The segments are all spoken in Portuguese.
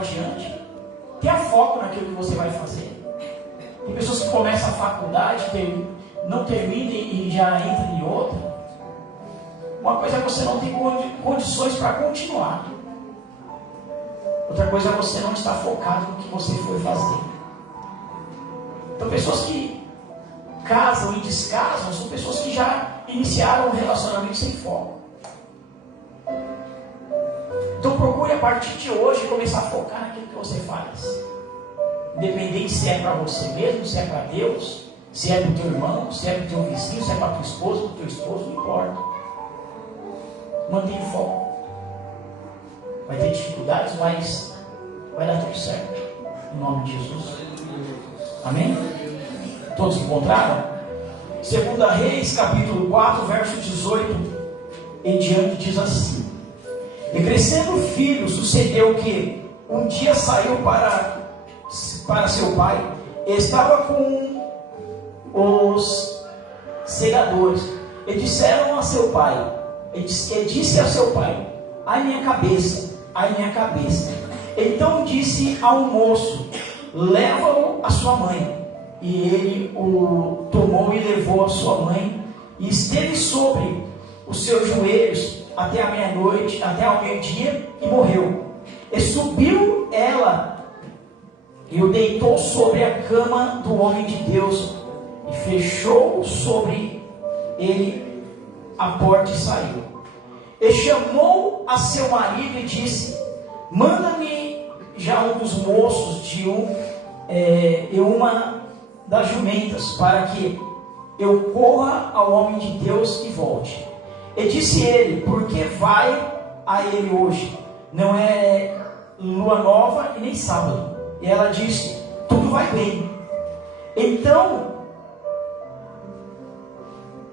adiante. Tenha foco naquilo que você vai fazer. Tem pessoas que começam a faculdade, não terminam e já entram em outra. Uma coisa é você não ter condições para continuar. Outra coisa é você não estar focado no que você foi fazer. Então, pessoas que casam e descasam são pessoas que já iniciaram um relacionamento sem foco. Então, procure a partir de hoje começar a focar naquilo que você faz. Independente se é para você mesmo, se é para Deus, se é para o teu irmão, se é para o teu vizinho, se é para tua esposa, para o teu esposo, não importa. Mantenha o foco. Vai ter dificuldades, mas vai dar tudo certo. Em nome de Jesus. Amém? Todos encontraram? 2 Reis, capítulo 4, verso 18 em diante, diz assim: E crescendo o filho, sucedeu que um dia saiu para seu pai, e estava com os segadores, e disseram a seu pai, e disse a seu pai: ai minha cabeça, ai minha cabeça. Então disse ao moço: leva-o a sua mãe. E ele o tomou e levou a sua mãe, e esteve sobre os seus joelhos até a meia-noite, até ao meio-dia, e morreu. E subiu ela e o deitou sobre a cama do homem de Deus, e fechou sobre ele a porta e saiu. E chamou a seu marido e disse: manda-me já um dos moços de uma das jumentas, para que eu corra ao homem de Deus e volte. E disse ele: por que vai a ele hoje? Não é lua nova e nem sábado. E ela disse: tudo vai bem. Então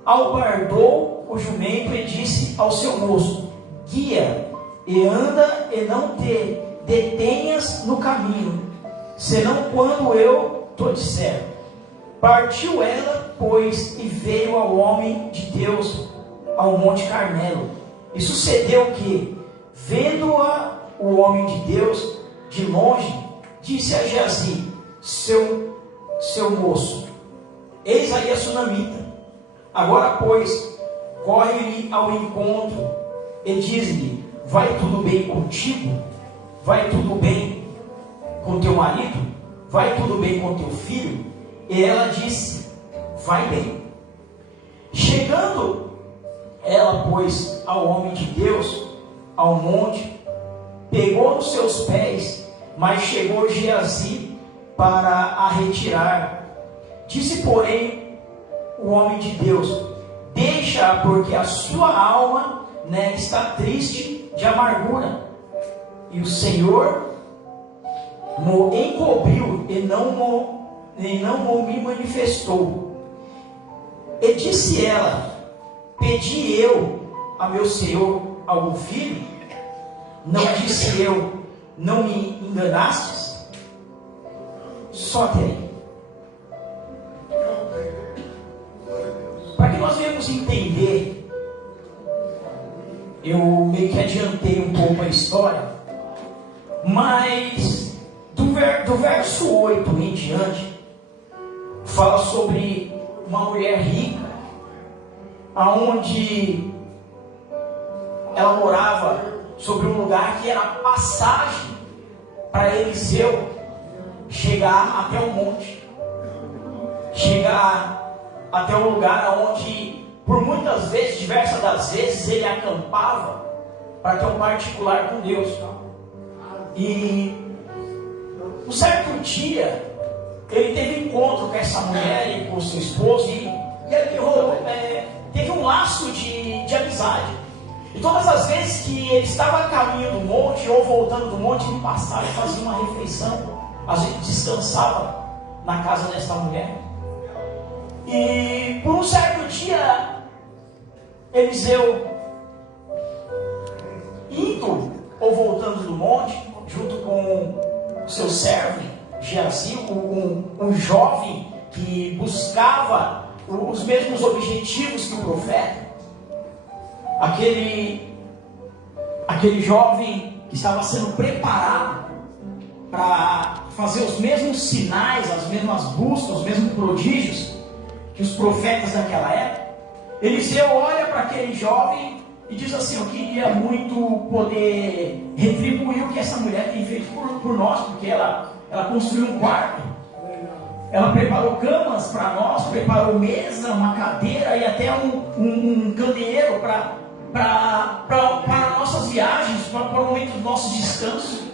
albardou o jumento e disse ao seu moço: guia e anda, e não te detenhas no caminho, senão quando eu te disser. Partiu ela, pois, e veio ao homem de Deus ao Monte Carmelo. E sucedeu que, vendo-a o homem de Deus de longe, disse a Geazi, seu moço: eis aí a sunamita. Agora, pois, corre-lhe ao encontro e diz-lhe: vai tudo bem contigo? Vai tudo bem com teu marido? Vai tudo bem com teu filho? E ela disse: vai bem. Chegando ela, pois, ao homem de Deus, ao monte, pegou nos seus pés, mas chegou Geazi para a retirar. Disse, porém, o homem de Deus: deixa-a, porque a sua alma está triste de amargura. E o Senhor me encobriu e não me manifestou. E disse ela: pedi eu a meu Senhor algum filho? Não disse eu: não me enganastes? Só até aí. Para que nós venhamos entender, eu meio que adiantei um pouco a história, mas do verso 8 em diante, fala sobre uma mulher rica, aonde ela morava sobre um lugar que era passagem para Eliseu chegar até o monte, chegar até um lugar onde, por muitas vezes, diversas das vezes, ele acampava para ter um particular com Deus. E um certo dia ele teve encontro com essa mulher e com seu esposo, e ele teve um laço de amizade. E todas as vezes que ele estava a caminho do monte ou voltando do monte, ele passava e fazia uma refeição, às vezes descansava na casa dessa mulher. E por um certo dia, Eliseu, indo ou voltando do monte, junto com o seu servo Geazi, um jovem que buscava os mesmos objetivos que o profeta, aquele jovem que estava sendo preparado para fazer os mesmos sinais, as mesmas buscas, os mesmos prodígios que os profetas daquela época, Eliseu olha para aquele jovem e diz assim: eu queria muito poder retribuir o que essa mulher tem feito por nós, porque ela construiu um quarto, ela preparou camas para nós, preparou mesa, uma cadeira e até um candeeiro para nossas viagens, para o momento dos nossos descansos.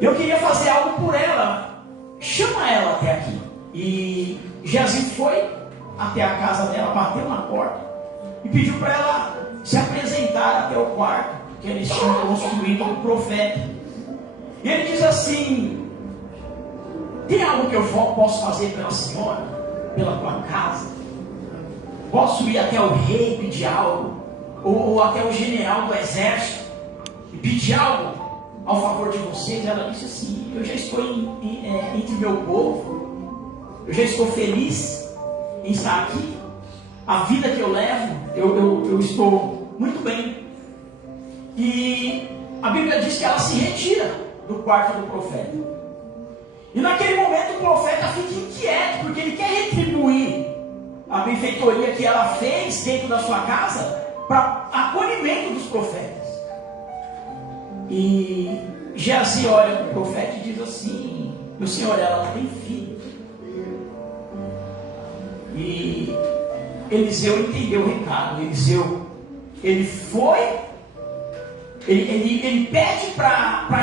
Eu queria fazer algo por ela, chama ela até aqui. E Geazi foi até a casa dela, bateu na porta e pediu para ela se apresentar até o quarto que eles tinham construído o profeta. E ele diz assim: tem algo que eu posso fazer pela senhora, pela tua casa? Posso ir até o rei pedir algo? Ou até o general do exército e pedir algo ao favor de vocês? Ela disse assim: eu já estou entre meu povo, eu já estou feliz em estar aqui, a vida que eu levo, eu estou muito bem. E a Bíblia diz que ela se retira do quarto do profeta. E naquele momento o profeta fica inquieto, porque ele quer retribuir a benfeitoria que ela fez dentro da sua casa para acolhimento dos profetas. E Geazi olha para o profeta e diz assim: meu senhor, ela não tem filho. E Eliseu entendeu o recado. Eliseu, ele foi, ele pede para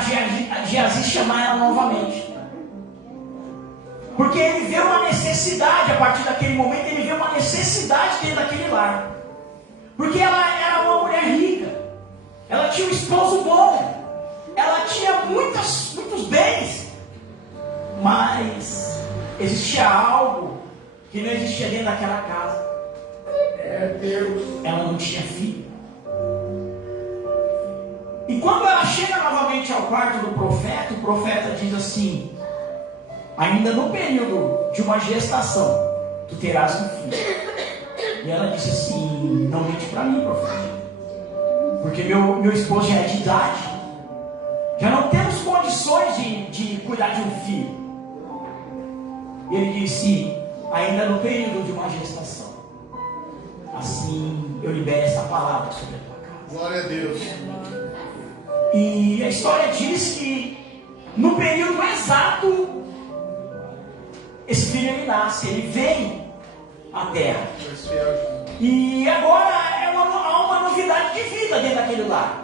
Geazi chamar ela novamente, porque ele vê uma necessidade. A partir daquele momento ele vê uma necessidade dentro daquele lar, porque ela era uma mulher rica, ela tinha um esposo bom, ela tinha muitos bens, mas existia algo que não existia dentro daquela casa. Ela não tinha filho. E quando ela chega novamente ao quarto do profeta, o profeta diz assim: ainda no período de uma gestação, tu terás um filho. E ela disse assim: não mente para mim, profeta, porque meu esposo já é de idade, já não temos condições de cuidar de um filho. E ele disse: ainda no período de uma gestação, assim eu libero essa palavra sobre a tua casa. Glória a Deus. E a história diz que no período exato esse filho ele nasce, ele vem à terra. E agora há uma novidade de vida dentro daquele lar.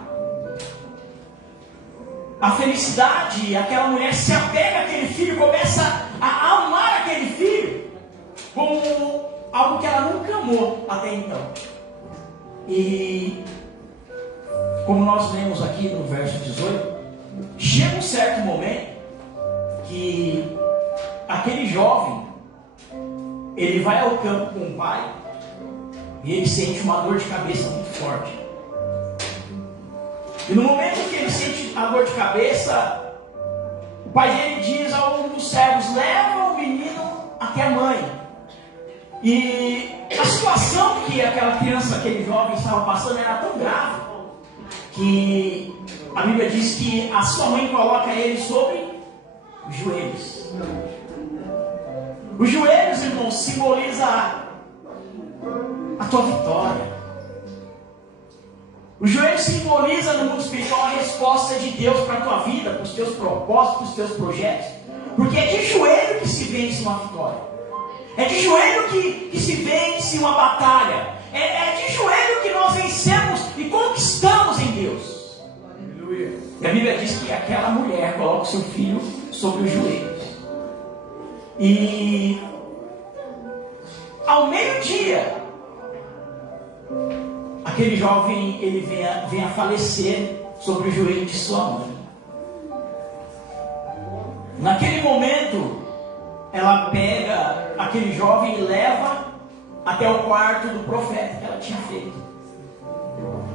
A felicidade, aquela mulher se apega àquele filho, começa a amar aquele filho como algo que ela nunca amou até então. E como nós lemos aqui no verso 18, chega um certo momento que aquele jovem, ele vai ao campo com o pai e ele sente uma dor de cabeça muito forte. E no momento que ele sente a dor de cabeça, o pai dele diz a um dos servos: leva o menino até a mãe. E a situação que aquela criança, aquele jovem estava passando era tão grave que a Bíblia diz que a sua mãe coloca ele sobre os joelhos. Os joelhos, irmãos, simboliza a tua vitória. Os joelhos simboliza no mundo espiritual a resposta de Deus para a tua vida, para os teus propósitos, para os teus projetos. Porque é de joelho que se vence uma vitória. É de joelho que se vence uma batalha. É de joelho que nós vencemos e conquistamos em Deus. Aleluia. E a Bíblia diz que aquela mulher coloca o seu filho sobre os joelhos. E ao meio-dia, aquele jovem ele vem a falecer sobre o joelho de sua mãe. Naquele momento, ela pega aquele jovem e leva até o quarto do profeta que ela tinha feito.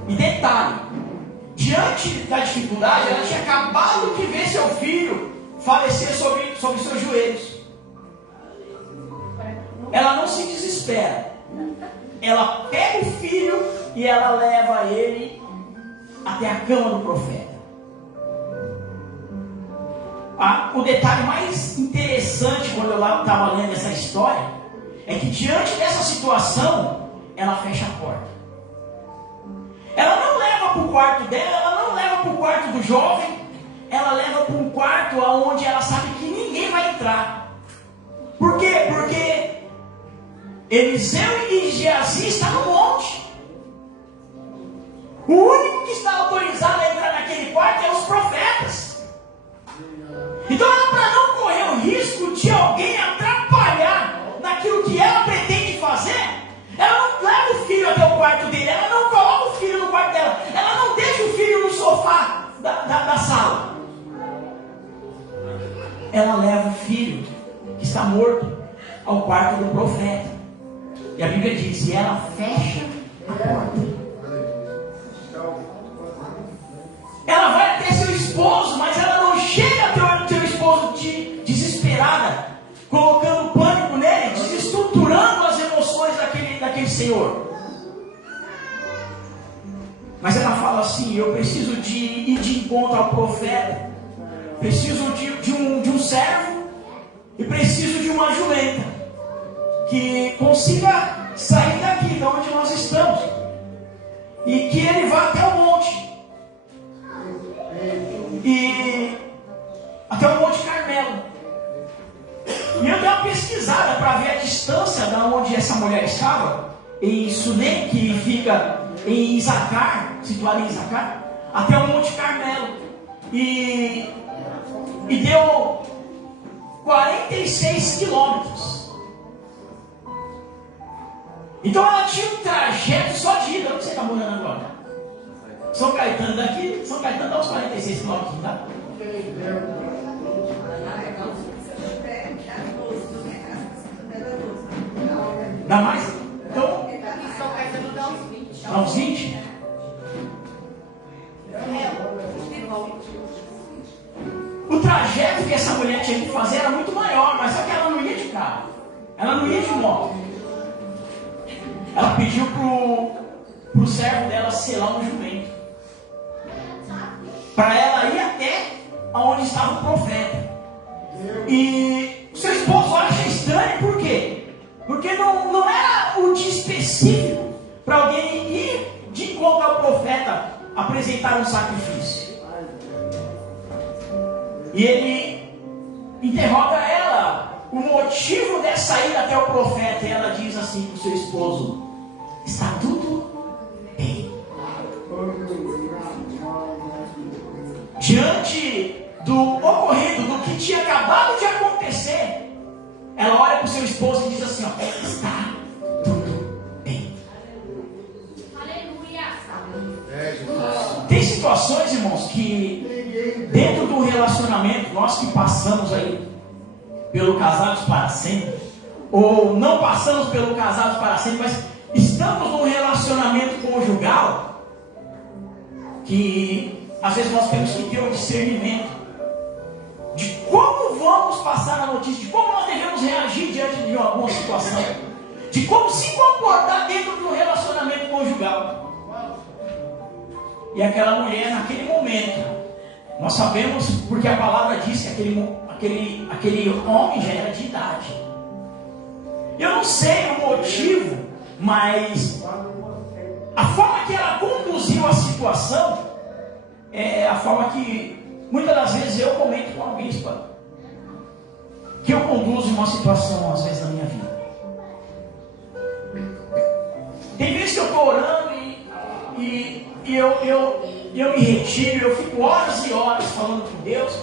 E detalhe, diante da dificuldade, ela tinha acabado de ver seu filho falecer sobre seus joelhos. Ela não se desespera. Ela pega o filho e ela leva ele até a cama do profeta. o detalhe mais interessante quando eu estava lendo essa história é que diante dessa situação, ela fecha a porta. Ela não leva para o quarto dela, ela não leva para o quarto do jovem, ela leva para um quarto onde ela sabe que ninguém vai entrar. Por quê? Porque Eliseu e Geazi estão no monte. O único que está autorizado a entrar naquele quarto é os profetas. Então ela, para não correr o risco de alguém atrapalhar naquilo que ela pretende fazer, ela não leva o filho até o quarto dele, ela não coloca o filho no quarto dela, ela não deixa o filho no sofá da sala. Ela leva o filho que está morto ao quarto do profeta. E a Bíblia diz, e ela fecha a porta. Ela vai até seu esposo, mas ela não chega até o seu esposo desesperada, colocando pânico nele, desestruturando as emoções daquele senhor. Mas ela fala assim, eu preciso de ir de encontro ao profeta, preciso de um servo e preciso de uma jumenta que consiga sair daqui, de onde nós estamos, e que ele vá até o monte, e até o Monte Carmelo. E eu dei uma pesquisada para ver a distância da onde essa mulher estava, em Sunem, que fica em Isacar, situado em Isacar, até o Monte Carmelo, e deu 46 quilômetros. Então ela tinha um trajeto só de ida. Onde você está morando agora? São Caetano daqui, São Caetano dá uns 46 quilômetros, tá? Dá mais? Então, São Caetano dá uns 20. dá uns 20? O trajeto que essa mulher tinha que fazer era muito maior, mas só que ela não ia de carro, ela não ia de moto. Ela pediu pro servo dela selar um jumento, para ela ir até onde estava o profeta. E o seu esposo acha estranho, por quê? Porque não era o dia específico para alguém ir de encontro ao profeta apresentar um sacrifício. E ele interroga ela o motivo dessa ida até o profeta, e ela diz assim para o seu esposo: está tudo bem. Diante do ocorrido, do que tinha acabado de acontecer, ela olha para o seu esposo e diz assim: ó, está tudo bem. Aleluia. Tem situações, irmãos, que dentro do relacionamento, nós que passamos aí pelo Casados para Sempre, ou não passamos pelo Casados para Sempre, mas estamos num relacionamento conjugal, que às vezes nós temos que ter um discernimento de como vamos passar a notícia, de como nós devemos reagir diante de alguma situação, de como se comportar dentro do relacionamento conjugal. E aquela mulher, naquele momento, nós sabemos, porque a palavra diz que aquele homem já era de idade. Eu não sei o motivo, mas a forma que ela conduziu a situação é a forma que muitas das vezes eu comento com a bispa, que eu conduzo uma situação às vezes na minha vida. Tem vezes que eu estou orando e eu me retiro, eu fico horas e horas falando com Deus,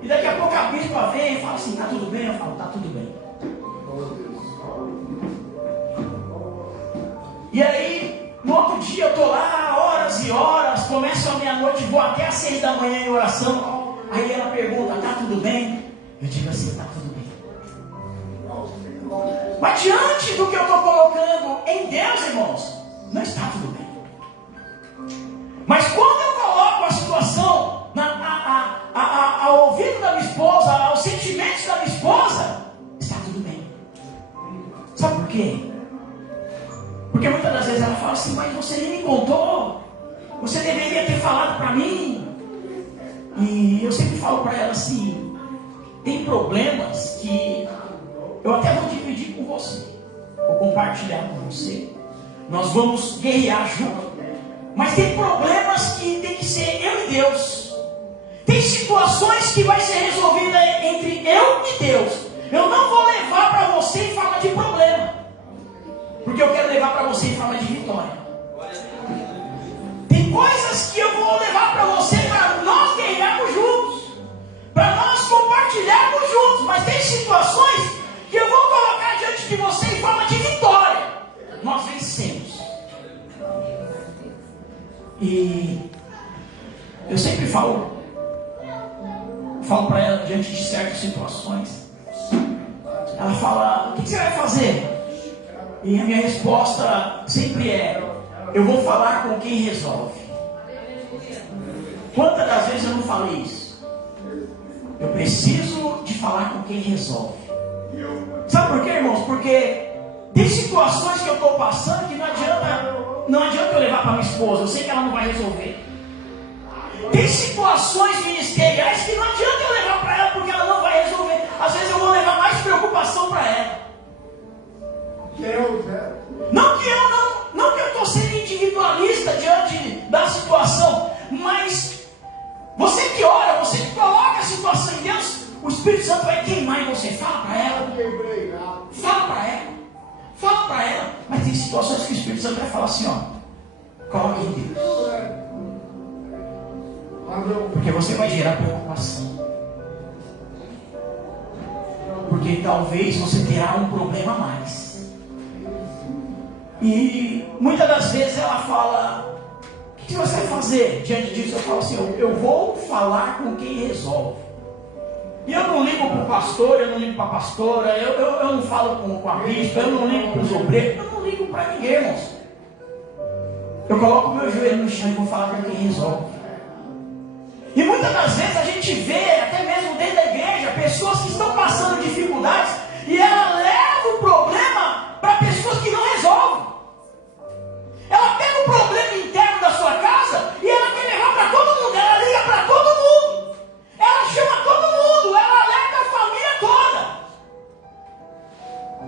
e daqui a pouco a bispa vem e fala assim: está tudo bem? Eu falo: está tudo bem. E aí, no outro dia eu estou lá, horas e horas, começo a meia-noite, vou até às 6 da manhã em oração. Aí ela pergunta: está tudo bem? Eu digo assim: está tudo bem. Mas diante do que eu estou colocando em Deus, irmãos, não está tudo bem. Mas quando eu coloco a situação ao ouvido da minha esposa, aos sentimentos da minha esposa, está tudo bem. Sabe por quê? Porque muitas das vezes ela fala assim: mas você nem me contou, você deveria ter falado para mim. E eu sempre falo para ela assim: tem problemas que eu até vou dividir com você, vou compartilhar com você. Nós vamos guerrear junto. Mas tem problemas que tem que ser eu e Deus. Tem situações que vai ser resolvida entre eu e Deus. Eu não vou levar para você em forma de problema, porque eu quero levar para você em forma de vitória. Tem coisas que eu vou levar para você para nós guerrearmos juntos, para nós compartilharmos juntos. Mas tem situações que eu vou colocar diante de você em forma de vitória. Nós vencemos. E eu sempre falo para ela diante de certas situações. Ela fala: o que você vai fazer? E a minha resposta sempre é: eu vou falar com quem resolve. Quantas das vezes eu não falei isso? Eu preciso de falar com quem resolve. Sabe por quê, irmãos? Porque tem situações que eu estou passando que não adianta eu levar para minha esposa. Eu sei que ela não vai resolver. Tem situações ministeriais que não adianta eu levar para ela, porque ela não vai resolver. Às vezes eu vou levar mais preocupação para ela. Não que eu estou sendo individualista diante da situação, mas você que ora, você que coloca a situação em Deus, o Espírito Santo vai queimar em você. Fala para ela. Fala para ela. Fala para ela. Mas tem situações que o Espírito Santo vai falar assim, ó: coloque em Deus. Porque você vai gerar preocupação. Porque talvez você terá um problema a mais. E muitas das vezes ela fala: o que você vai fazer? Diante disso eu falo assim: eu vou falar com quem resolve. E eu não ligo para o pastor, eu não ligo para a pastora, eu não falo com a bispa, eu não ligo para os obreiros, eu não ligo para ninguém, irmãos. Eu coloco o meu joelho no chão e vou falar com quem resolve. E muitas das vezes a gente vê, até mesmo dentro da igreja, pessoas que estão passando dificuldades e ela leva o problema para pessoas que não resolvem. Ela pega o problema interno da sua casa e ela quer levar para todo mundo, ela liga para todo mundo, ela chama todo mundo, ela alerta a família toda.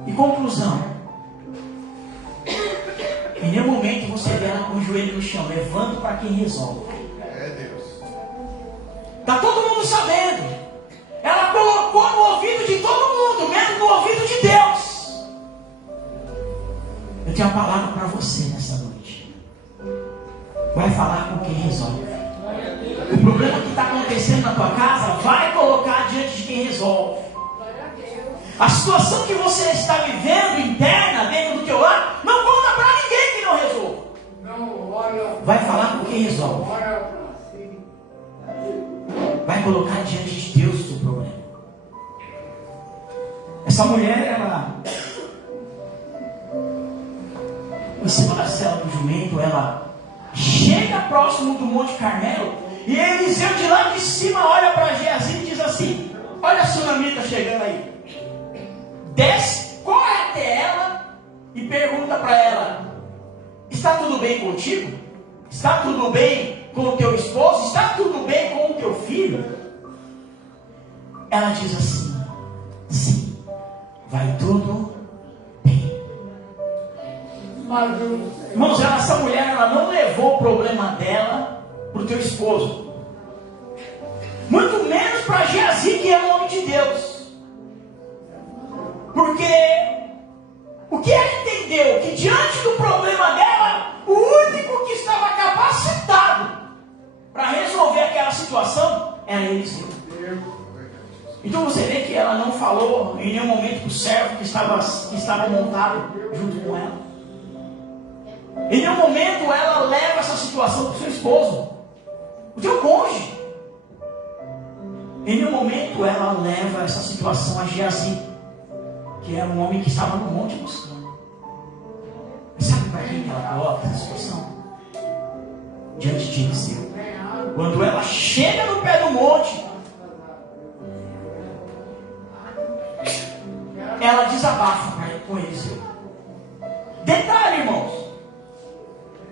E conclusão: em nenhum momento você vê ela com o joelho no chão, levando para quem resolve. Está todo mundo sabendo. Ela colocou no ouvido de todo mundo, mesmo no ouvido de Deus. Eu tenho uma palavra para você nessa noite. Vai falar com quem resolve. O problema que está acontecendo na tua casa, vai colocar diante de quem resolve. A situação que você está vivendo interna, dentro do teu lar, não conta para ninguém que não resolva. Vai falar com quem resolve. Vai colocar diante de Deus o seu problema. Essa mulher, ela, em cima da sela do jumento, ela chega próximo do Monte Carmelo, e Eliseu de lá de cima olha para Geazi e diz assim: olha a sunamita chegando aí. Desce, corre até ela e pergunta para ela: está tudo bem contigo? Está tudo bem com o teu esposo? Está tudo bem com o teu filho? Ela diz assim: sim, vai tudo bem. Irmãos, essa mulher, ela não levou o problema dela para o teu esposo, muito menos para Geazi, que é o homem de Deus. Porque o que ela entendeu? Que diante do problema dela, o único que estava capacitado para resolver aquela situação era Eliseu. Então você vê que ela não falou em nenhum momento para o servo que estava montado junto com ela. Em nenhum momento ela leva essa situação para o seu esposo, o teu cônjuge. Em nenhum momento ela leva essa situação a Geazi, que era um homem que estava no monte buscando. Sabe para quem ela coloca essa situação? Diante de Eliseu. Quando ela chega no pé do monte, ela desabafa com Eliseu. Detalhe, irmãos,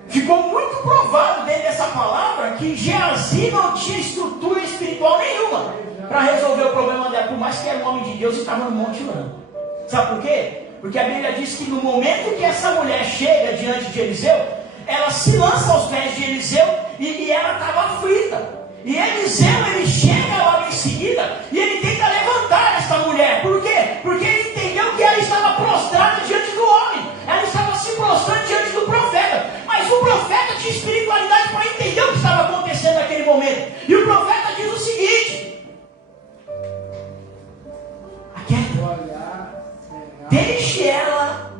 ficou muito provado dentro dessa palavra que Geazi não tinha estrutura espiritual nenhuma para resolver o problema dela, por mais que era um homem de Deus e estava no monte orando. Sabe por quê? Porque a Bíblia diz que no momento que essa mulher chega diante de Eliseu, ela se lança aos pés de Eliseu e ela estava aflita. E Eliseu, ele chega logo em seguida e ele tenta levantar esta mulher. Por quê? Porque ele entendeu que ela estava prostrada diante do homem. Ela estava se prostrando diante do profeta. Mas o profeta tinha espiritualidade para entender o que estava acontecendo naquele momento. E o profeta diz o seguinte: deixe ela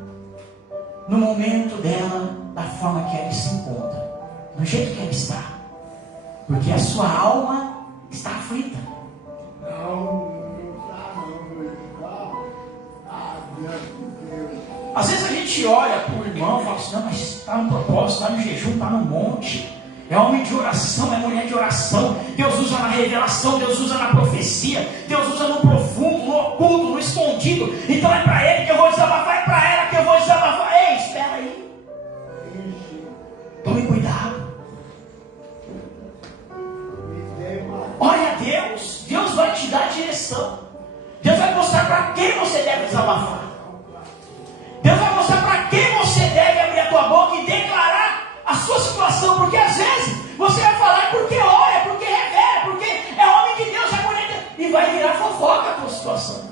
no momento dela, da forma que ela se encontra, do jeito que ela está, porque a sua alma está aflita. Às vezes a gente olha para o irmão e fala assim: não, mas está no propósito, está no jejum, está no monte, é homem de oração, é mulher de oração. Deus usa na revelação, Deus usa na profecia, Deus usa no profundo, no oculto, no escondido. Então é para ele que eu vou desabafar, é para ela que eu vou desabafar. Ei, espera aí, tome cuidado. Olha a Deus, Deus vai te dar direção. Deus vai mostrar para quem você deve desabafar. Deus vai mostrar para quem você deve abrir a tua boca e declarar a sua situação. Porque às vezes você vai falar porque ora, porque revela, porque é homem de Deus, é mulher de Deus, e vai virar fofoca a tua situação.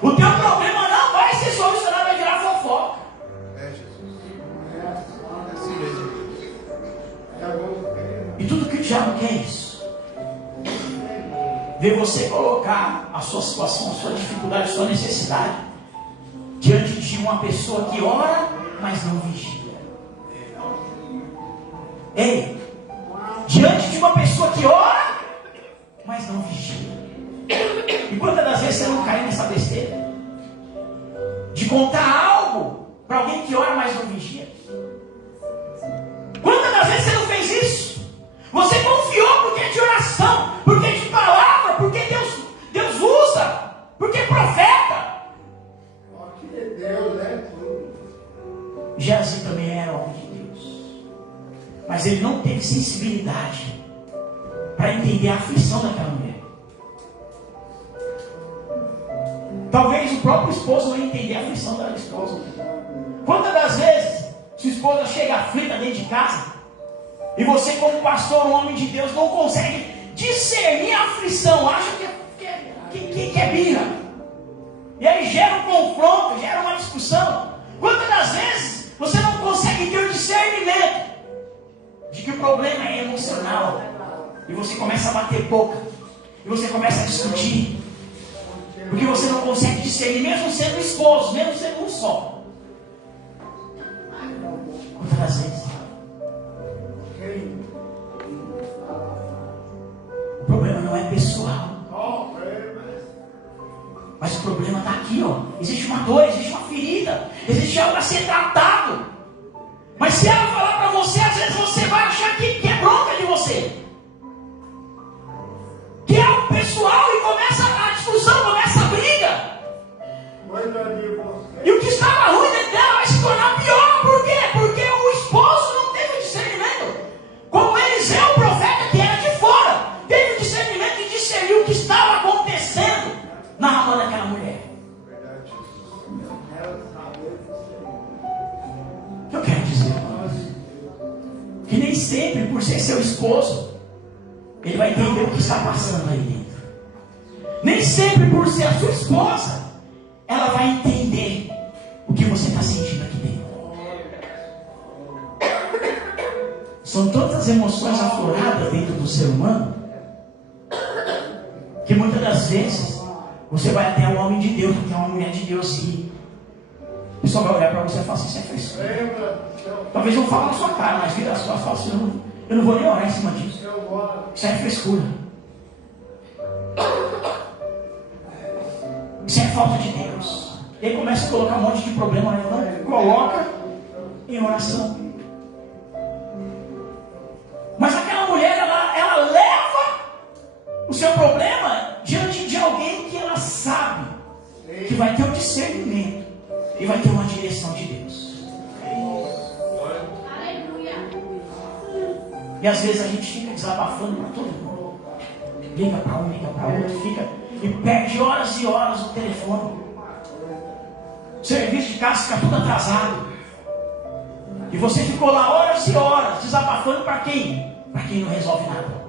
O teu problema não vai ser solucionado, vai virar fofoca. É Jesus. É assim mesmo. E tudo que o diabo quer é isso. Ver você colocar a sua situação, a sua dificuldade, a sua necessidade diante de uma pessoa que ora, mas não vigia. Ei, diante de uma pessoa que ora, mas não vigia. E quantas das vezes você não cai nessa besteira? De contar algo para alguém que ora, mas não vigia? Quantas das vezes você não fez isso? Você confiou porque é de oração, porque é de palavra, porque Deus usa, porque é profeta. Geazi também era homem de Deus, mas ele não teve sensibilidade para entender a aflição daquela mulher. Talvez o próprio esposo não entender a aflição da esposa. Quantas das vezes sua esposa chega aflita dentro de casa e você, como pastor, um homem de Deus, não consegue discernir a aflição, acha que é birra, e aí gera um confronto, gera uma discussão. Quantas das vezes você não consegue ter o discernimento de que o problema é emocional, e você começa a bater boca, e você começa a discutir, porque você não consegue discernir, mesmo sendo esposo, mesmo sendo um só. Quantas das vezes? O problema não é pessoal, mas o problema está aqui, ó. Existe uma dor, existe uma ferida, existe algo a ser tratado. Mas se ela falar para você, às vezes você vai achar que é bronca de você, que é algo pessoal, e começa a discussão, começa a briga. E o que estava ruim dentro dela vai se tornar pior. Por quê? Porque o esposo não teve o discernimento. Como Eliseu, o profeta que era de fora, teve o discernimento e discerniu o que estava acontecendo na alma daquela mulher. Eu quero dizer, irmãos, que nem sempre, por ser seu esposo, ele vai entender o que está passando aí dentro. Nem sempre, por ser a sua esposa, ela vai entender o que você está sentindo aqui dentro. São tantas as emoções afloradas dentro do ser humano, que muitas das vezes você vai até um homem de Deus, até uma mulher de Deus, e o pessoal vai olhar para você e falar assim: você é frescura. Talvez não fale na sua cara, mas vira as costas e fala assim: eu não vou nem orar em cima disso. Isso é frescura. Isso é falta de Deus. E aí começa a colocar um monte de problema, né? Coloca em oração. Mas aquela mulher, ela leva o seu problema diante de alguém que ela sabe que vai ter o discernimento e vai ter uma direção de Deus. Aleluia. E às vezes a gente fica desabafando para todo mundo. liga para um, liga para outro, fica e perde horas e horas no telefone. O serviço de casa fica tudo atrasado. E você ficou lá horas e horas desabafando para quem? Para quem não resolve nada.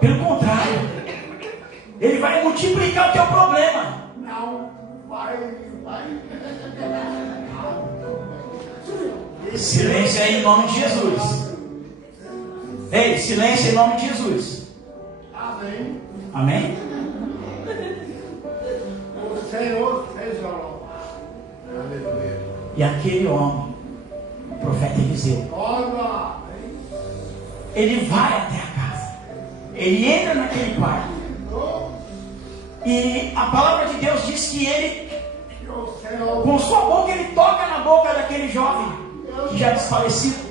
Pelo contrário, ele vai multiplicar o teu problema. Silêncio aí em nome de Jesus. Ei, silêncio em nome de Jesus. Amém. Amém? O Senhor fez a obra. Aleluia. E aquele homem, o profeta Eliseu, Olha. ele vai até a casa. Ele entra naquele quarto. E a palavra de Deus diz que ele, com sua boca, ele toca na boca daquele jovem que já desfalecido.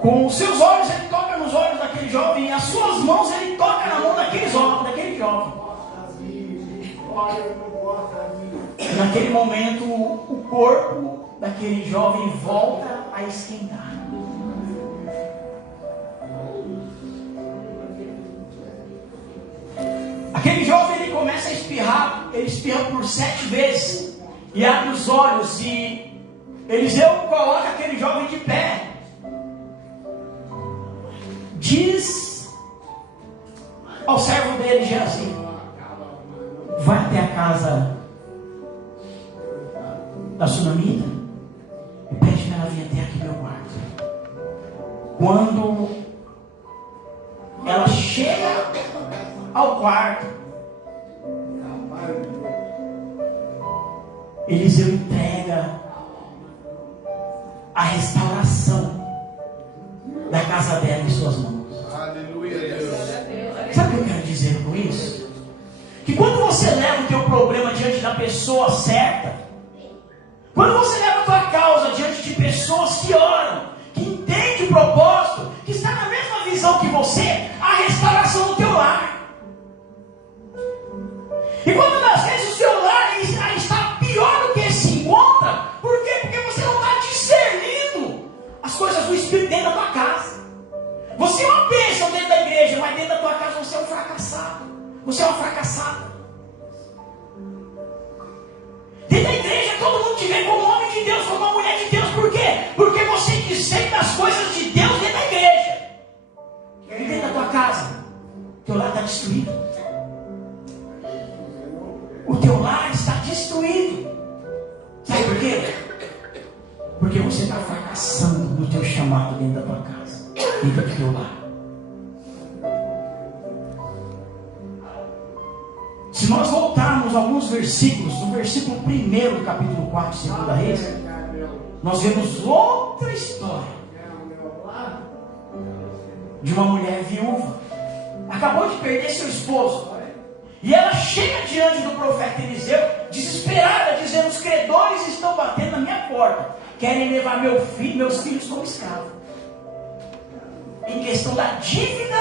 Com os seus olhos ele toca nos olhos daquele jovem, e as suas mãos ele toca na mão daquele jovem. Naquele momento o corpo daquele jovem volta a esquentar. Aquele jovem ele começa a espirrar, ele espirra por 7 vezes e abre os olhos, e Eliseu coloca aquele jovem de pé. Diz ao servo dele, Geazi: vai até a casa da sunamita e pede para ela vir até aqui no meu quarto. Quando ela chega ao quarto, Eliseu entrega a restauração da casa dela em suas mãos. Aleluia, Deus. Sabe o que eu quero dizer com isso? Que quando você leva o teu problema diante da pessoa certa, quando você leva a tua causa diante de pessoas que oram, que entendem o propósito, que está na mesma visão que você, a restauração do teu lar. E quando às vezes o seu lar está pior do que se encontra, por quê? Porque você não está discernindo as coisas do Espírito dentro da tua casa. Você é uma bênção dentro da igreja, mas dentro da tua casa você é um fracassado. Você é uma fracassada. Dentro da igreja todo mundo te vê como homem de Deus, como uma mulher de Deus. Por quê? Porque você discerne as coisas de Deus dentro da igreja. E dentro da tua casa, teu lar está destruído. O teu lar está destruído. Sabe por quê? Porque você está fracassando no teu chamado dentro da tua casa, dentro do teu lar. Se nós voltarmos alguns versículos, no versículo 1 do capítulo 4 de 2 Reis, nós vemos outra história de uma mulher viúva. Acabou de perder seu esposo. E ela chega diante do profeta Eliseu, desesperada, dizendo: os credores estão batendo na minha porta, querem levar meus filhos como escravos. Em questão da dívida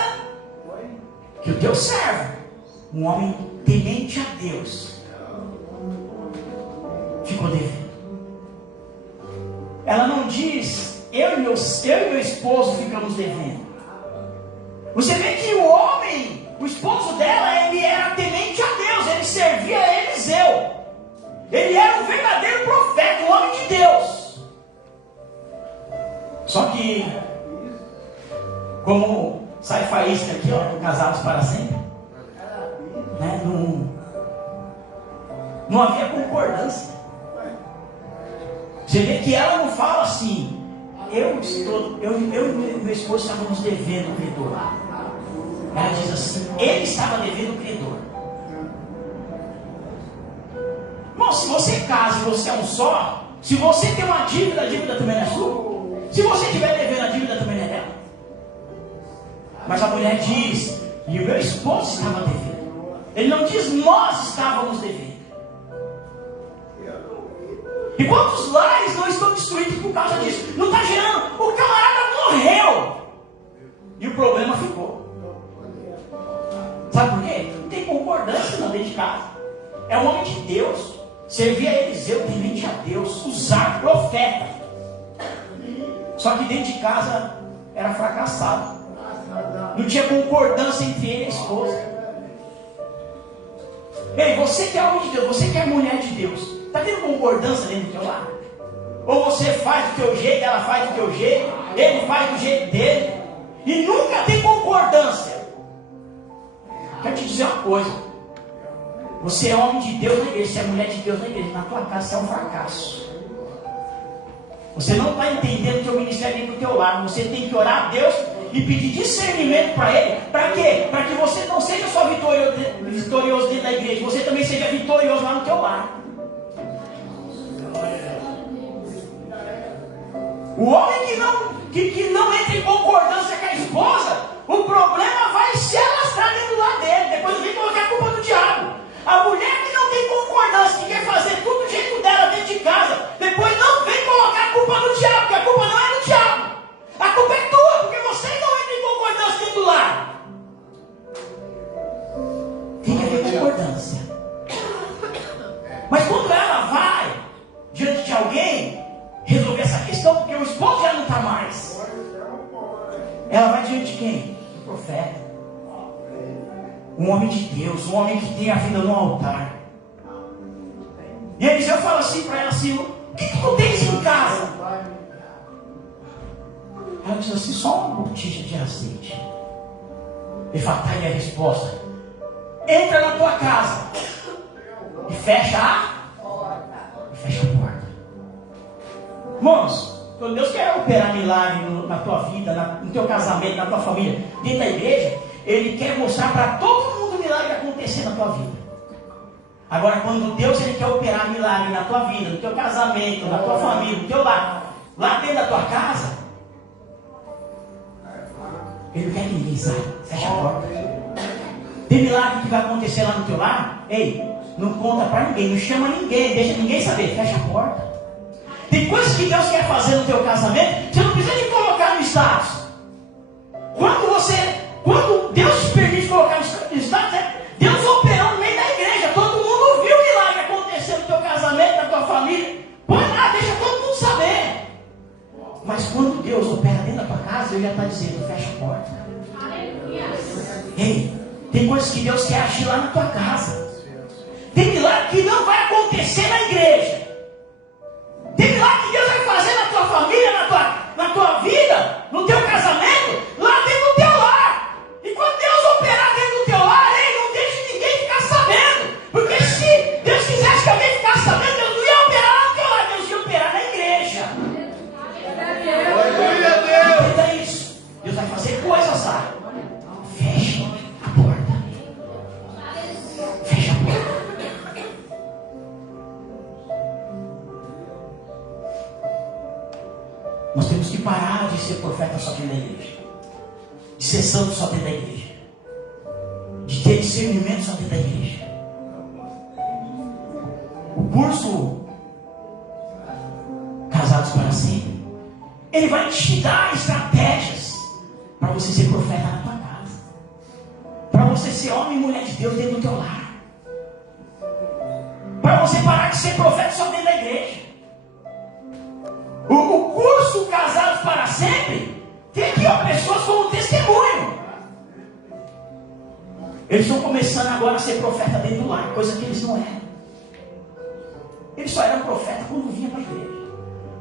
que o teu servo, um homem temente a Deus, ficou devendo. Ela não diz: eu e meu esposo ficamos devendo. Você vê que o homem, o esposo dela, ele era temente a Deus, ele servia a Eliseu. Ele era um verdadeiro profeta, um homem de Deus. Só que, como sai faísca aqui, ó, casados para sempre, né? Não havia concordância. Você vê que ela não fala assim: eu e meu esposo estávamos devendo o credor. Ela diz assim: ele estava devendo o credor. Irmão, se você casa e você é um só, se você tem uma dívida, a dívida também não é sua. Se você estiver devendo, a dívida também não é dela. Mas a mulher diz: e o meu esposo estava devendo. Ele não diz: nós estávamos devendo. E quantos lares não estão destruídos por causa disso? Não está gerando. O camarada morreu e o problema ficou. Sabe por quê? Não tem concordância não dentro de casa. É um homem de Deus, servia a Eliseu, temente a Deus, usar profeta. Só que dentro de casa era fracassado. Não tinha concordância entre ele e a esposa. Ei, você que é homem de Deus, você que é mulher de Deus, está tendo concordância dentro do teu lar? Ou você faz do teu jeito, ela faz do teu jeito, ele faz do jeito dele, e nunca tem concordância? Quero te dizer uma coisa: você é homem de Deus na igreja, você é mulher de Deus na igreja, na tua casa você é um fracasso. Você não está entendendo o teu ministério dentro do teu lar. Você tem que orar a Deus e pedir discernimento para Ele. Para quê? Para que você não seja só vitorioso dentro da igreja, você também seja vitorioso lá no teu lar. O homem que não entra em concordância com a esposa, o problema vai se alastrar dentro do lar dele. Depois vem colocar a culpa do diabo. A mulher que não tem concordância, que quer fazer tudo do jeito dela dentro de casa, depois não vem colocar a culpa no diabo, porque a culpa não é do diabo. A culpa é tua, porque você não entra em concordância dentro do lar. Tem que haver concordância. Mas quando ela vai diante de alguém resolver essa questão, porque o esposo já não está mais, ela vai diante de quem? O profeta. Um homem de Deus, um homem que tem a vida no altar. E Eliseu fala assim para ela assim: o que tu tens em casa? Ela diz assim: só uma botija de azeite. Ele fala: tá aí a resposta. Entra na tua casa e fecha a porta. Irmãos, quando Deus quer operar milagre na tua vida, no teu casamento, na tua família, dentro da igreja, Ele quer mostrar para todo mundo o milagre acontecer na tua vida. Agora, quando Deus Ele quer operar milagre na tua vida, no teu casamento, na tua família, no teu lar, lá dentro da tua casa, Ele não quer que ninguém saia. Fecha a porta. Tem milagre que vai acontecer lá no teu lar? Ei, não conta para ninguém, não chama ninguém, deixa ninguém saber. Fecha a porta. Tem coisas que Deus quer fazer no teu casamento, você não precisa de colocar no status. Quando Deus te permite colocar no status, Deus operando no meio da igreja. Todo mundo viu o milagre acontecer no teu casamento, na tua família. Põe lá, deixa todo mundo saber. Mas quando Deus opera dentro da tua casa, Ele já está dizendo: fecha a porta. Ei, tem coisas que Deus quer agir lá na tua casa. Tem milagre que não vai acontecer na igreja. Tem milagre que Deus vai fazer na tua família, na tua vida, no teu casamento, lá dentro do teu lar. E quando Deus operar dentro do teu lar, não deixe ninguém ficar sabendo. Porque se Deus quisesse que alguém ficasse sabendo, Deus não ia operar lá no teu lar, Deus ia operar na igreja. Entenda isso. Deus vai fazer coisas lá. Feche a porta. Feche a porta. Nós temos que parar de ser profeta só dentro da igreja, de ser santo só dentro da igreja, de ter discernimento só dentro da igreja. O curso Casados para Sempre, ele vai te dar estratégias para você ser profeta na tua casa, para você ser homem e mulher de Deus dentro do teu lar, para você parar de ser profeta só dentro da igreja. O curso Casados para Sempre tem aqui pessoas como testemunho. Eles estão começando agora a ser profeta dentro do lar, coisa que eles não eram. Eles só eram profeta quando vinham para a igreja.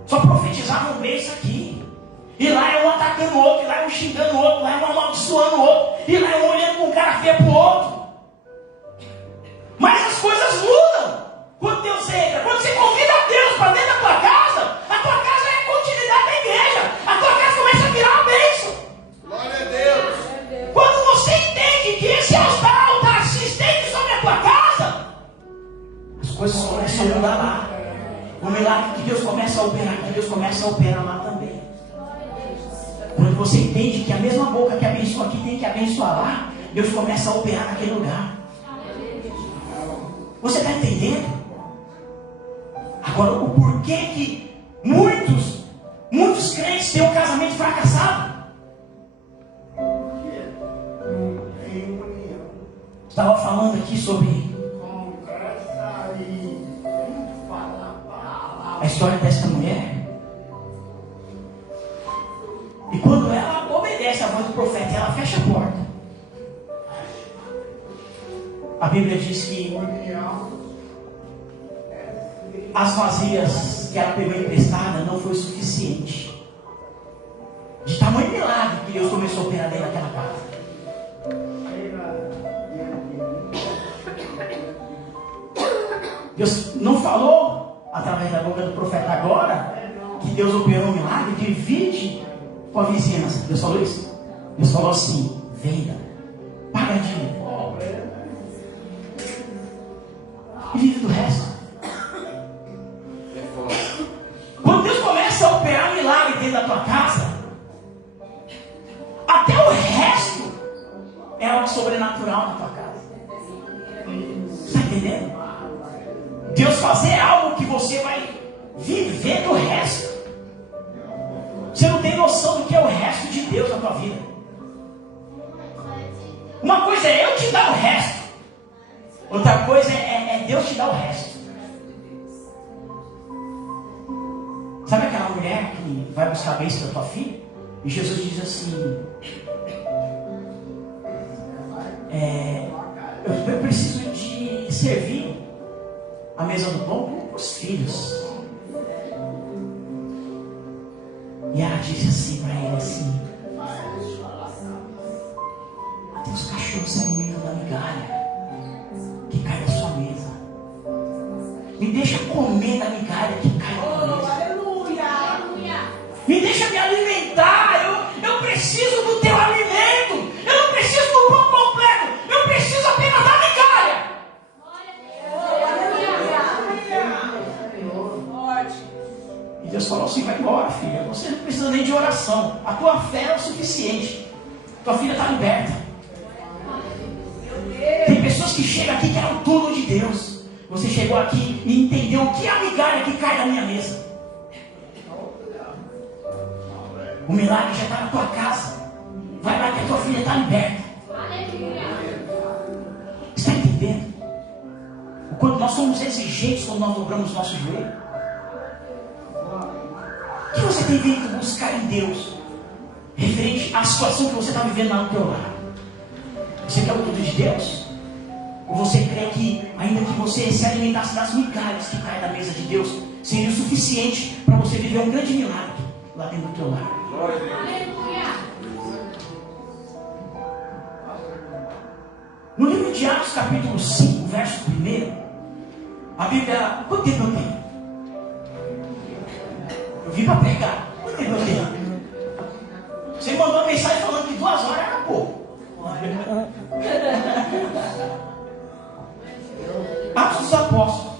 Só profetizavam bem isso aqui. E lá é um atacando o outro, e lá é um xingando o outro, lá é um amaldiçoando o outro, e lá é um olhando com cara feia para o outro. Mas as coisas mudam quando Deus entra. Quando você convida Deus para dentro da tua casa, a tua casa é a continuidade da igreja. A tua casa começa a virar uma bênção. Glória a Deus. Quando você entende que esse altar se estende sobre a tua casa, as coisas começam a mudar lá. O milagre que Deus começa a operar, que Deus começa a operar lá também. Quando você entende que a mesma boca que abençoa aqui tem que abençoar lá, Deus começa a operar naquele lugar. Você está entendendo? Agora, o porquê que muitos crentes têm um casamento fracassado? Estava falando aqui sobre a história dessa mulher. E quando ela obedece a voz do profeta, ela fecha a porta. A Bíblia diz que as vasilhas que ela pegou emprestada não foi suficiente. De tamanho milagre que Deus começou a operar dentro daquela casa. Deus não falou através da boca do profeta agora que Deus operou um milagre, divide com a vizinhança. Deus falou isso? Deus falou assim: venda, paga a dívida e vive do resto. Quando Deus começa a operar um milagre dentro da tua casa, até o resto é algo sobrenatural na tua casa. Está entendendo? Deus fazer algo que você vai viver do resto. Você não tem noção do que é o resto de Deus na tua vida. Uma coisa é eu te dar o resto, outra coisa é Deus te dar o resto. Sabe aquela mulher que vai buscar a bênção da tua filha? E Jesus diz assim: eu preciso de servir a mesa do pão para os filhos. E ela disse assim para ele assim: até os cachorros se alimentam da migalha que cai da sua mesa. Me deixa comer da migalha que cai da tua mesa. Me deixa me alimentar. Eu preciso do teu alimento. Eu não preciso do pão completo. Eu preciso apenas da migalha. E Deus falou assim: vai embora, filha. Você não precisa nem de oração. A tua fé é o suficiente. Tua filha está liberta. Tem pessoas que chegam aqui que eram tudo de Deus. Você chegou aqui e entendeu o que é a migalha que cai da minha mesa. O milagre já está na tua casa. Vai lá que a tua filha está liberta. Está entendendo? O quanto nós somos exigentes quando nós dobramos o nosso joelho. O que você tem vindo buscar em Deus referente à situação que você está vivendo lá no teu lar? Você quer o tudo de Deus? Ou você crê que ainda que você se alimentasse das migalhas que caem da mesa de Deus, seria o suficiente para você viver um grande milagre lá dentro do teu lar? No livro de Atos, capítulo 5, verso 1, a Bíblia... Quanto tempo eu tenho? Eu vim para pregar. Quanto tempo eu tenho? Você mandou uma mensagem falando que 2 horas era pouco. Atos dos Apóstolos,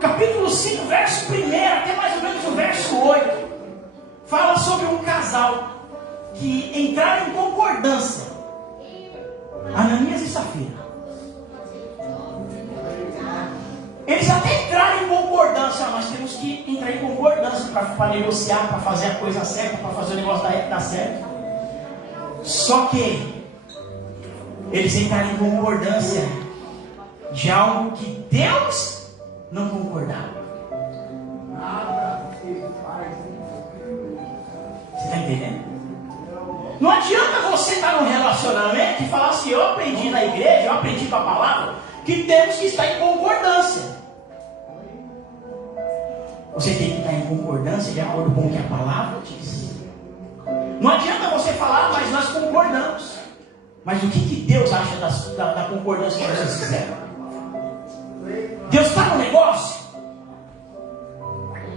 capítulo 5, verso 1, até mais ou menos o verso 8, fala sobre um casal que entraram em concordância, Ananias e Safira. Eles até entraram em concordância. Nós temos que entrar em concordância para negociar, para fazer a coisa certa, para fazer o negócio dar certo. Só que eles entraram em concordância de algo que Deus não concordava. Você está entendendo? Não adianta você estar num relacionamento e falar assim: eu aprendi na igreja, eu aprendi com a palavra, que temos que estar em concordância. Você tem que estar em concordância de acordo com o que a palavra diz. Não adianta você falar: mas nós concordamos. Mas o que Deus acha da concordância que vocês fizeram? Deus está no negócio?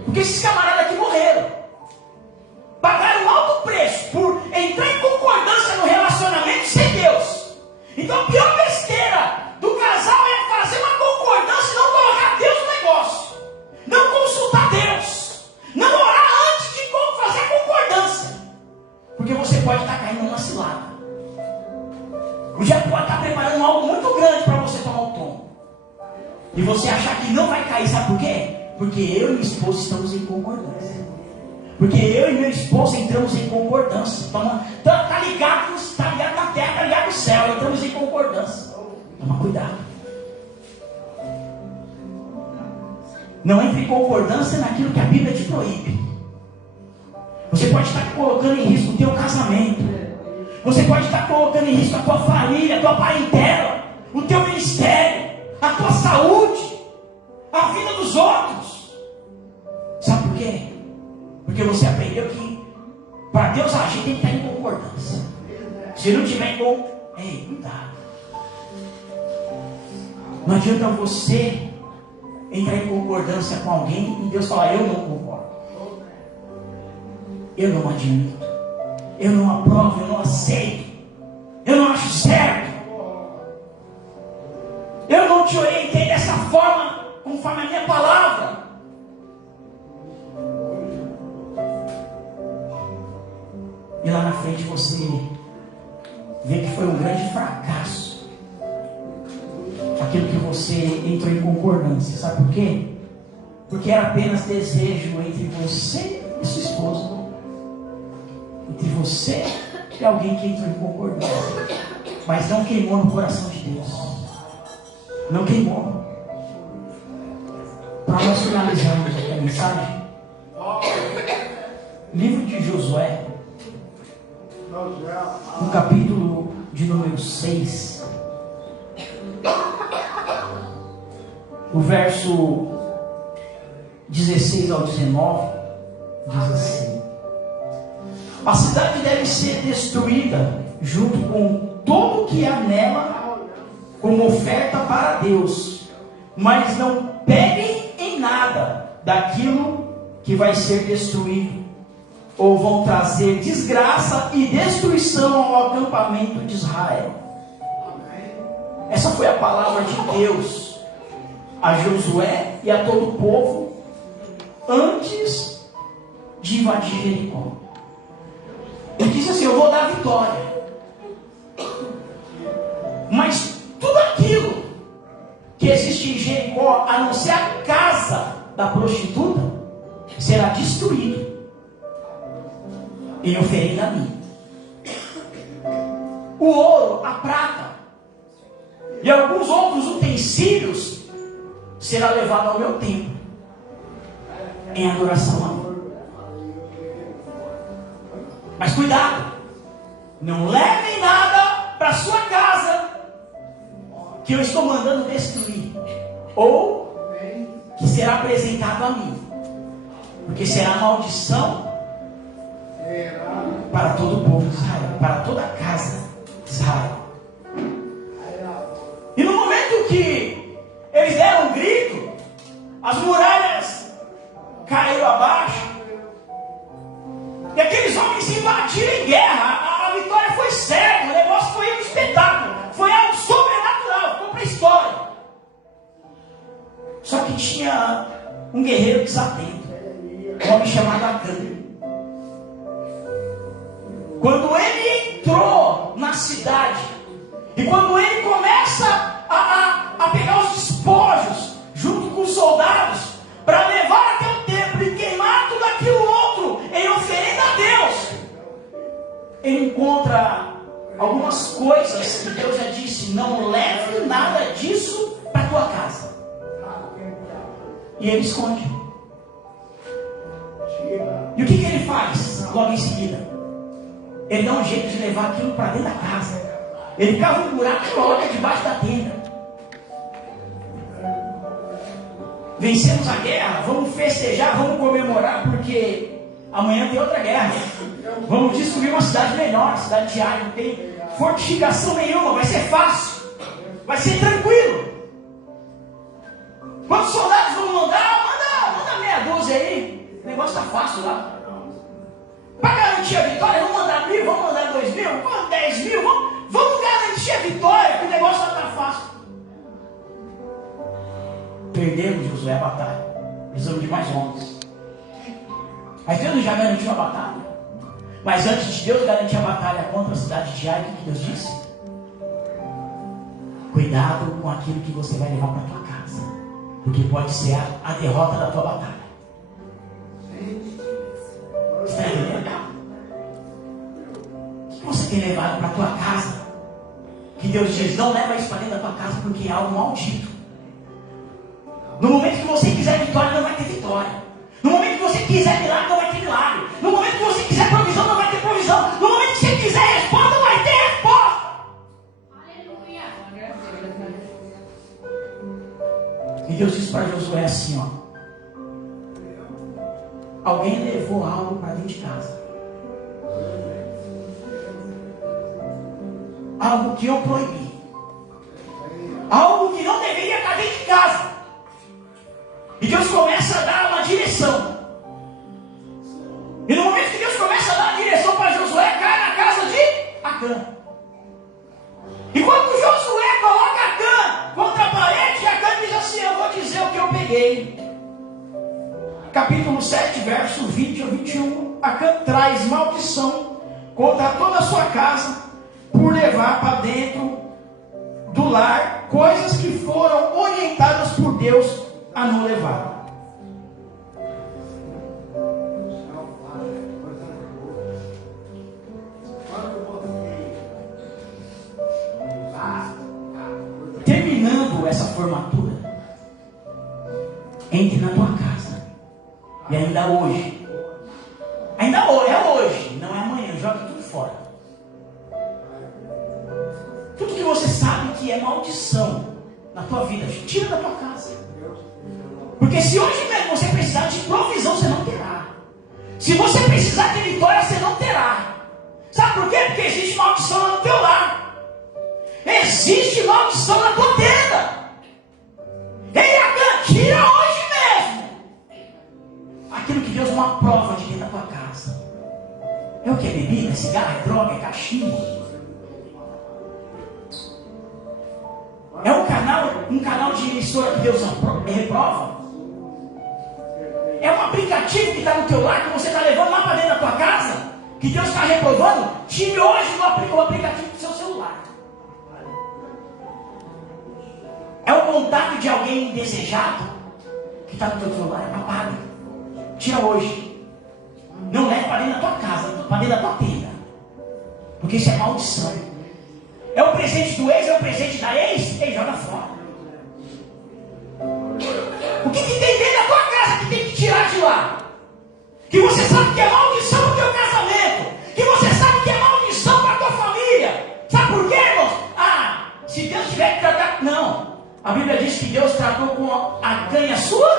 Porque esses camaradas aqui morreram, pagaram um alto preço por entrar em concordância no relacionamento sem Deus. Então a pior besteira do casal é fazer uma concordância e não colocar Deus no negócio, não consultar Deus, não orar antes de fazer a concordância, porque você pode estar caindo numa cilada. O diabo pode estar preparando algo muito grande para você tomar o tom e você achar que não vai cair. Sabe por quê? Porque eu e minha esposa estamos em concordância. Porque eu e meu esposo entramos em concordância. Está ligado na terra, está ligado no céu. Entramos em concordância. Toma cuidado. Não entre em concordância naquilo que a Bíblia te proíbe. Você pode estar colocando em risco o teu casamento. Você pode estar colocando em risco a tua família, a tua parentela, o teu tua saúde, a vida dos outros. Sabe por quê? Porque você aprendeu que para Deus agir tem que estar em concordância. Se não tiver cuidado. Não adianta você entrar em concordância com alguém e Deus falar, eu não concordo. Eu não adianto. Eu não aprovo, eu não aceito. Eu não acho certo. Eu não te orientei dessa forma, conforme a minha palavra. E lá na frente você vê que foi um grande fracasso aquilo que você entrou em concordância. Sabe por quê? Porque era apenas desejo entre você e sua esposa, entre você e alguém que entrou em concordância, mas não queimou no coração de Deus. Não queimou. Para nós finalizarmos aqui a mensagem, livro de Josué, no capítulo de número 6, o verso 16 ao 19, diz assim: a cidade deve ser destruída junto com todo o que há nela como oferta para Deus, mas não peguem em nada daquilo que vai ser destruído, ou vão trazer desgraça e destruição ao acampamento de Israel. Essa foi a palavra de Deus a Josué e a todo o povo antes de invadir Jericó. Ele disse assim: eu vou dar vitória, mas tudo aquilo que existe em Jericó, a não ser a casa da prostituta, será destruído em oferenda a mim. O ouro, a prata e alguns outros utensílios será levado ao meu templo em adoração a mim. Mas cuidado, não levem nada para sua casa que eu estou mandando destruir, ou que será apresentado a mim, porque será maldição para todo o povo de Israel, para toda a casa de Israel. E no momento que eles deram um grito, as muralhas caíram abaixo, e aqueles homens invadiram em guerra. A vitória foi certa, o negócio foi um espetáculo, foi algo sobrenatural, ficou para a história. Só que tinha um guerreiro desatento, um homem chamado Acã. Quando ele entrou na cidade, e quando ele começa a pegar os despojos junto com os soldados para levar até o templo e queimar tudo aquilo outro em oferenda a Deus, ele encontra algumas coisas que Deus já disse: não leve nada disso para a tua casa. E ele esconde. E o que ele faz logo em seguida? Ele dá um jeito de levar aquilo para dentro da casa. Ele cava um buraco e coloca debaixo da tenda. Vencemos a guerra, vamos festejar, vamos comemorar, porque amanhã tem outra guerra. Vamos descobrir uma cidade melhor, cidade de Ai, não tem fortificação nenhuma, vai ser fácil, vai ser tranquilo. Quantos soldados vão mandar? Manda meia dúzia aí, o negócio está fácil lá. Para garantir a vitória, vamos mandar 1.000, vamos mandar 2.000, vamos 10.000, vamos garantir a vitória, que o negócio lá está fácil. Perdemos, Josué, a batalha. Precisamos de mais homens. Mas Deus já garantiu a batalha. Mas antes de Deus garantir a batalha contra a cidade de Ai, o que Deus disse? Cuidado com aquilo que você vai levar para a tua casa, porque pode ser a derrota da tua batalha. Você está entendendo? O que você tem levado para a tua casa? Que Deus diz: não leva isso para dentro da tua casa, porque é algo maldito. No momento que você quiser vitória, não vai ter vitória. No momento que você quiser milagre, não vai ter milagre. No momento que você quiser provisão, não vai ter provisão. No momento que você quiser resposta, não vai ter resposta. Aleluia. E Deus disse para Josué assim, ó: alguém levou algo para dentro de casa. Algo que eu proibi. Algo que não deveria estar dentro de casa. E Deus começa a dar uma direção. E no momento que Deus começa a dar uma direção para Josué, cai na casa de Acã. E quando Josué coloca Acã contra a parede, Acã diz assim: eu vou dizer o que eu peguei. Capítulo 7, verso 20 a 21. Acã traz maldição contra toda a sua casa por levar para dentro do lar coisas que foram orientadas por Deus a não levar. Terminando essa formatura, entre na tua casa. E ainda hoje, é hoje, não é amanhã, joga tudo fora. Tudo que você sabe que é maldição na tua vida, tira da tua casa. Porque se hoje mesmo você precisar de provisão, você não terá. Se você precisar de vitória, você não terá. Sabe por quê? Porque existe maldição lá no teu lar. Existe maldição na tua tenda. Ei, Acã, tira hoje mesmo aquilo que Deus não aprova de dentro da tua casa. É o que? É bebida, é cigarro, é droga, é cachimbo. É um canal de emissora que Deus reprova. É um aplicativo que está no teu lar, que você está levando lá para dentro da tua casa, que Deus está reprovando. Tire hoje o aplicativo do seu celular. É o contato de alguém indesejado que está no teu celular. Apaga. Tira hoje. Não leve para dentro da tua casa, para dentro da tua tenda. Porque isso é maldição. É o presente do ex, é o presente da ex. Ei, joga fora. O que tem dentro da tua casa que tem que tirar de lá? Que você sabe que é maldição para o teu casamento. Que você sabe que é maldição para a tua família. Sabe por quê, irmãos? Se Deus tiver que tratar... Não. A Bíblia diz que Deus tratou com a canha sua?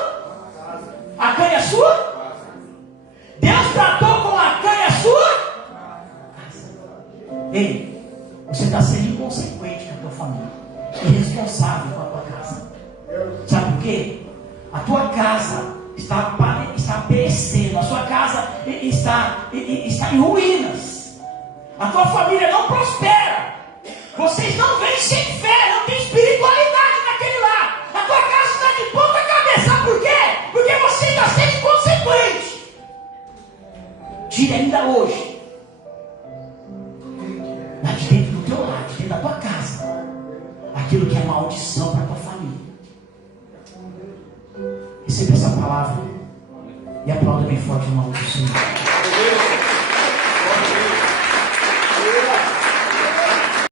A canha sua? Deus tratou com a canha sua? Ei, você está sendo inconsequente com a tua família. Irresponsável com a tua casa. Sabe por quê? A tua casa está perecendo. A sua casa está em ruínas. A tua família não prospera. Vocês não vêm sem fé, não tem espiritualidade naquele lá. A tua casa está de ponta cabeça. Sabe por quê? Porque você está sendo inconsequente. Tire ainda hoje, lá de dentro do teu lar, de dentro da tua casa, aquilo que é maldição para a tua família. Receba essa palavra e aplauda bem forte o nome do Senhor.